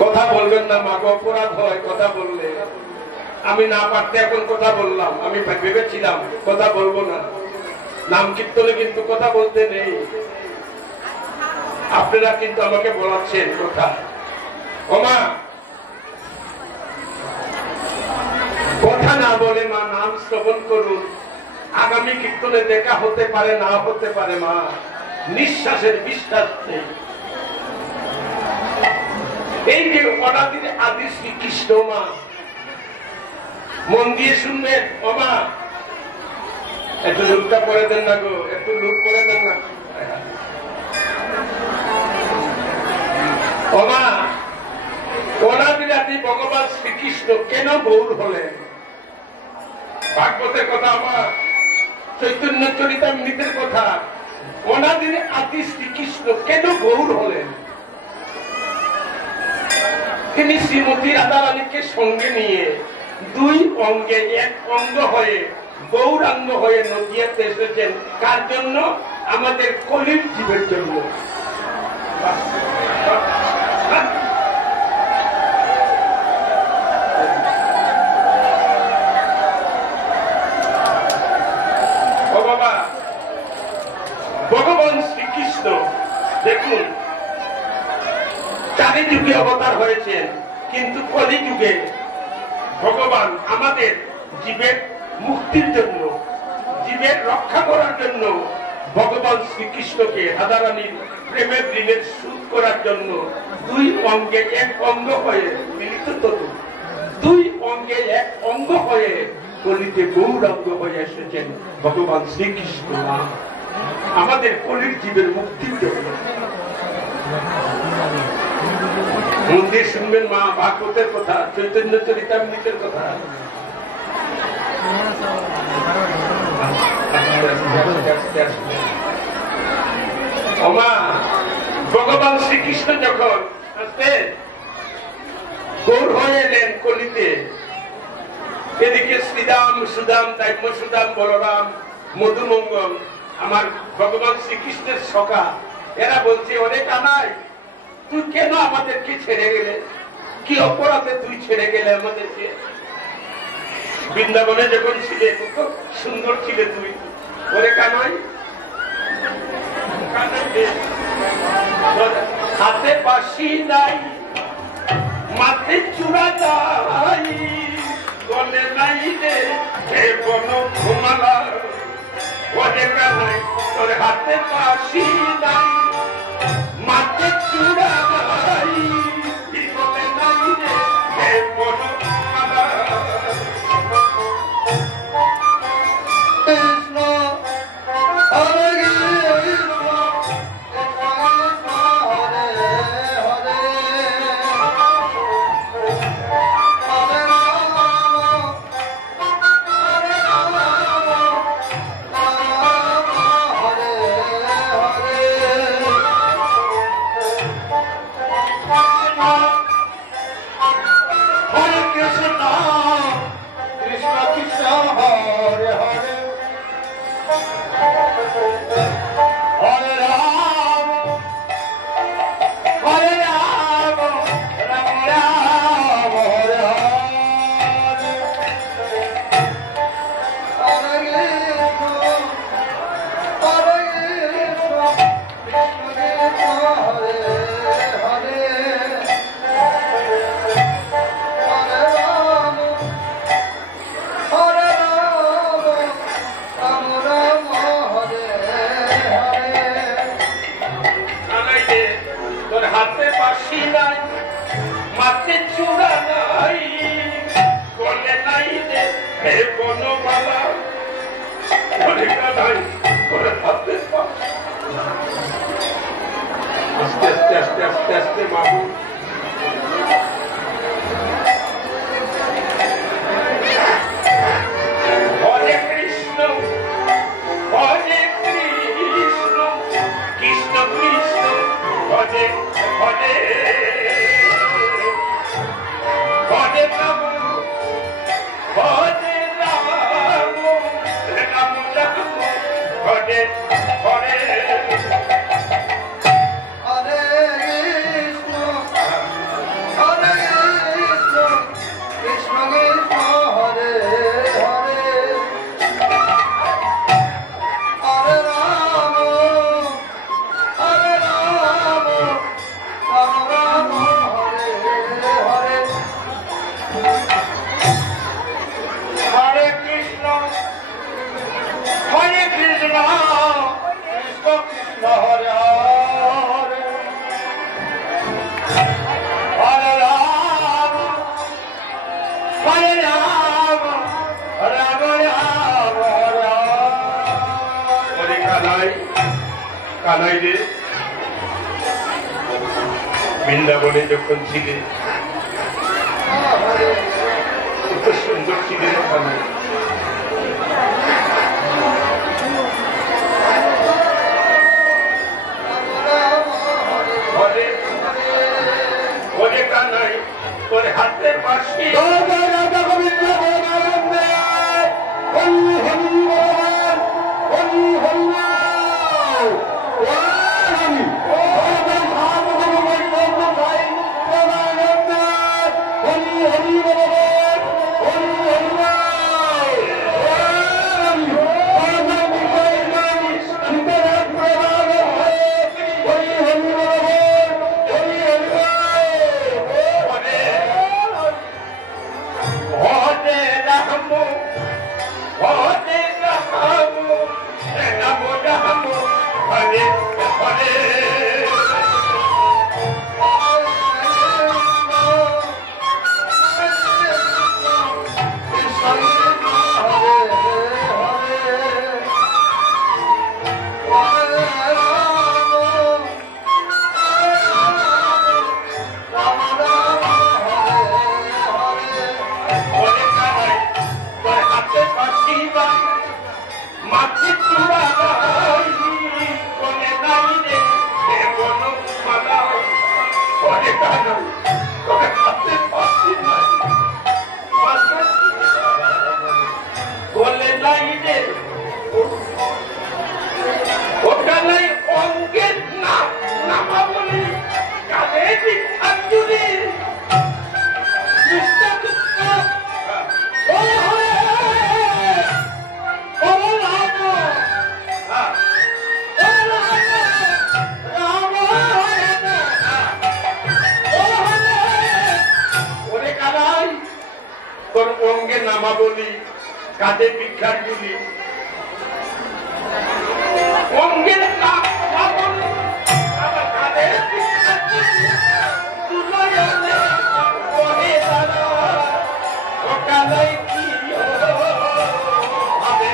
কথা বলবেন না মা গো, অপরাধ হয় কথা বললে। আমি না পারতে এখন কথা বললাম, আমি ভেবেছিলাম কথা বলবো না। নাম কীর্তনে কিন্তু কথা বলতে নেই, আপনারা কিন্তু আমাকে বলাচ্ছেন কথা। ওমা কথা না বলে মা নাম শ্রবণ করুন, আগামী কীর্তনে দেখা হতে পারে না হতে পারে মা, নিঃশ্বাসের বিশ্বাস নেই। এই যে অনাদির আদি শ্রীকৃষ্ণ মা, মন দিয়ে শুনবেন। ও মা একটু লুকটা করে দেন না গো, একটু লুক করে দেন না। ও মা অনাদির আদি ভগবান শ্রীকৃষ্ণ কেন গৌর হলেন? ভাগবতের কথা আমার, চৈতন্য চরিতামৃতের কথা। অনাদির আদি শ্রীকৃষ্ণ কেন গৌর হলেন? তিনি শ্রীমতী রাধারানীকে সঙ্গে নিয়ে দুই অঙ্গে এক অঙ্গ হয়ে গৌরাঙ্গ হয়ে নদিয়াতে এসেছেন। কার জন্য? আমাদের কলির জীবের জন্য। ও বাবা, ভগবান শ্রীকৃষ্ণ দেখুন চারি যুগে অবতার হয়েছেন, কিন্তু কলি যুগে ভগবান আমাদের জীবের মুক্তির জন্য, জীবের রক্ষা করার জন্য ভগবান শ্রীকৃষ্ণকে রাধারানীর প্রেমের ঋণের শোধ করার জন্য দুই অঙ্গে এক অঙ্গ হয়ে মিলিত তরু, দুই অঙ্গে এক অঙ্গ হয়ে কলিতে গৌরাঙ্গ হয়ে এসেছেন ভগবান শ্রীকৃষ্ণ আমাদের কলির জীবের মুক্তির জন্য। মন্দির শুনবেন মা, ভাগবতের কথা, চৈতন্য চরিতামৃতের কথা। ভগবান শ্রীকৃষ্ণ যখন গৌর হয়ে এলেন কলিতে, এদিকে শ্রীদাম সুদাম দাইম্য সুদাম বলরাম মধুমঙ্গল আমার ভগবান শ্রীকৃষ্ণের সখা, এরা বলছে অনেক আনাই তুই কেন আমাদেরকে ছেড়ে গেলে, কি অপরাধে তুই ছেড়ে গেলে আমাদেরকে? বৃন্দাবনে যখন ছিলে কত সুন্দর ছিলে তুই, ওরে কানাই হাতে বাঁশি নাই, মাথে চূড়া নাই, গলে নাই রে বন ঘুমালা, ওরে কানাই তোর হাতে বাঁশি নাই, মাথে চূড়া নাই, গলে নাই রে বন ঘুমালা। আস্তে আস্তে আস্তে আস্তে আস্তে বাবু হরে কৃষ্ণ হরে কৃষ্ণ কৃষ্ণ কৃষ্ণ হরে হরে হরে রাম হরে রাম রাম রাম হরে হরে কানাই রে বৃন্দাবনে যখন ছিলে কত সুন্দর ছিলে কানাই। ওরে কানাই তোর হাতে বাঁশি হরে রাম নামাবলী কাজে বিখ্যাত গুলি অঙ্গের নামাবলী আবার কাজে বিখ্যাত তুলয়নে ওহে দাদা ওকালাই কি হবে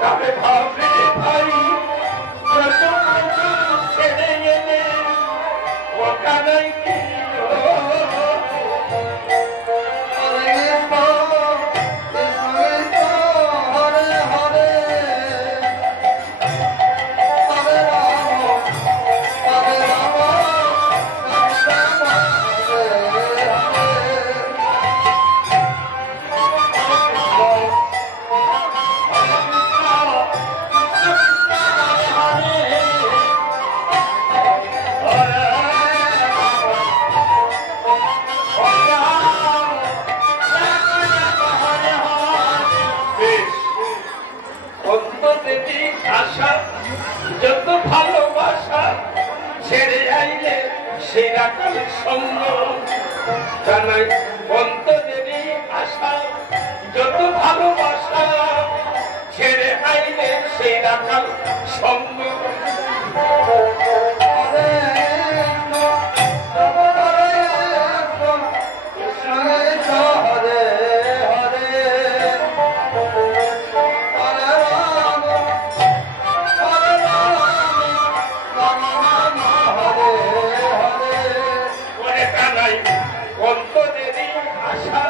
কানে পাবে সঙ্গ জানাই অন্তরেরই আশা যত ভালোবাসা ছেড়ে আইলে সেই রাখাল সঙ্গ অন্তরেরই আশা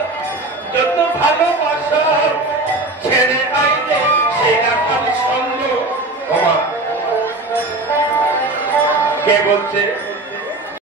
যত ভালোবাসা ছেড়ে আইলে সেই রাখাল সঙ্গ কে বলছে